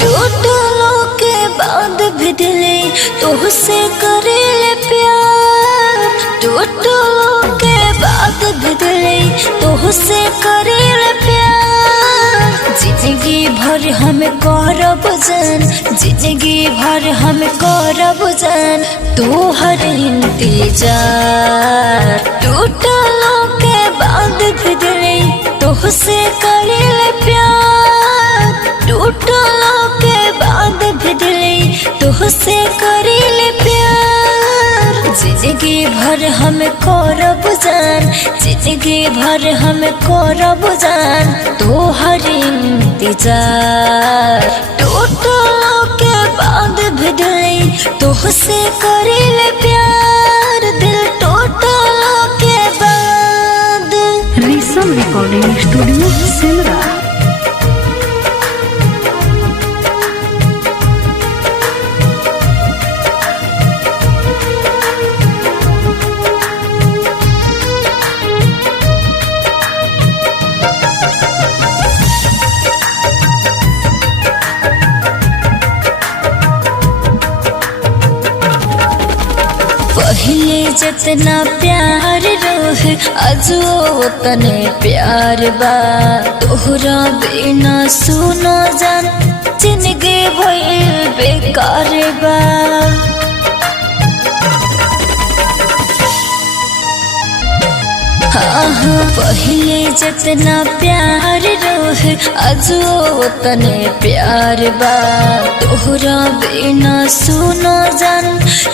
टूटलों के बाद भी दिले तुझसे करेले प्यार। टूटलों के बाद भी दिले तुझसे करेले प्यार। जिंदगी भर हमें करब जान, जिंदगी भर हमें करब जान तोहर इंतजार। टूटलों के बाद भी दिले तुझसे करेले प्यार। टूटलों के बाद भी दिले तुझसे करेले प्यार। जिंदगी भर हमें करब जान, जिंदगी भर हमें करब जान तोहर इंतजार। टूटलों के बाद भी दिले तुझसे करेले प्यार। दिल टूटलों के बाद। रीसम रिकॉर्डिंग स्टूडियो सिमरा। पहले जितना प्यार रोह अजो तने प्यार बा। तोहरा बिना सुनो जान जिंदगी भइल बेकार बा। पहले जितना प्यार रोह अजो तने प्यार बा। तोहरा बिना सुनो जान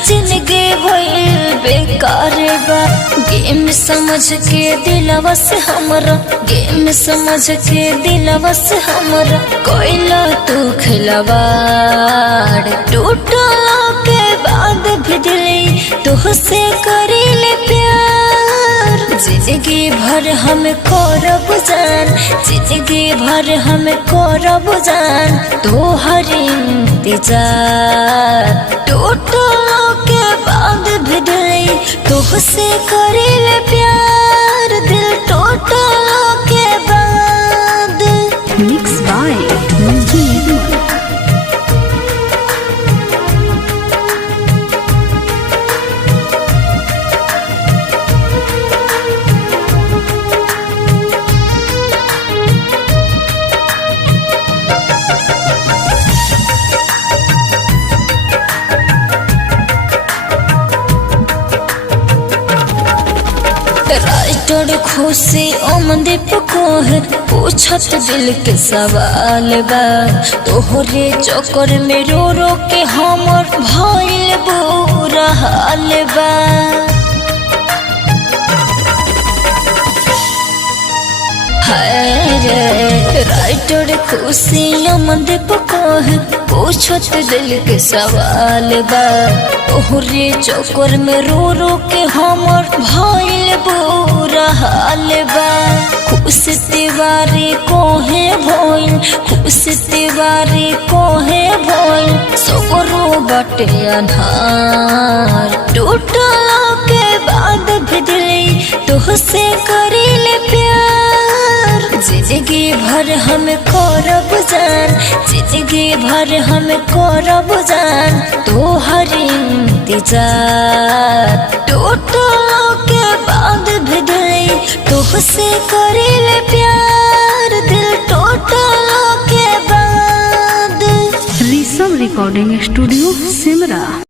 जिंदगी भइल बेकार बा। गेम समझ के दिलवा से हमरा, गेम समझ के दिलवा से हमरा कोइला तू खिलवाड़। टूटलों के बाद भी दिले तुझसे करेले प्यार। जिंदगी भर हमें करब जान, जिंदगी भर हमें करब जान तोहर इंतजार। टूटलों के बाद भी दिले तुझसे करेले प्यार। दिल टूटलों के बाद। मिक्स बाय मुझे। राइटर खुशी अमनदीप को है पूछत दिल के सवाल बा। तोहरे चक्कर में रो रो के हमर भइल बुरा हाल बा। राइटर खुशी अमनदीप को है पूछत दिल के सवाल बा। तोहरे चक्कर में रो रो के हमर भइल बुरा हाल बा। खुश तिवारी को है भइल, खुश तिवारी को है भइल सगरो बटे अन्हार। टूटलों के बाद भी दिले तुझसे करेले प्यार। जिंदगी भर हमें करब जान, जिंदगी भर हमें करब जान तोहर इंतजार। टूटलों के बाद भी दिले तुझसे करेले प्यार। दिल टूटलों के बाद। रीसम रिकॉर्डिंग स्टूडियो सिमरा।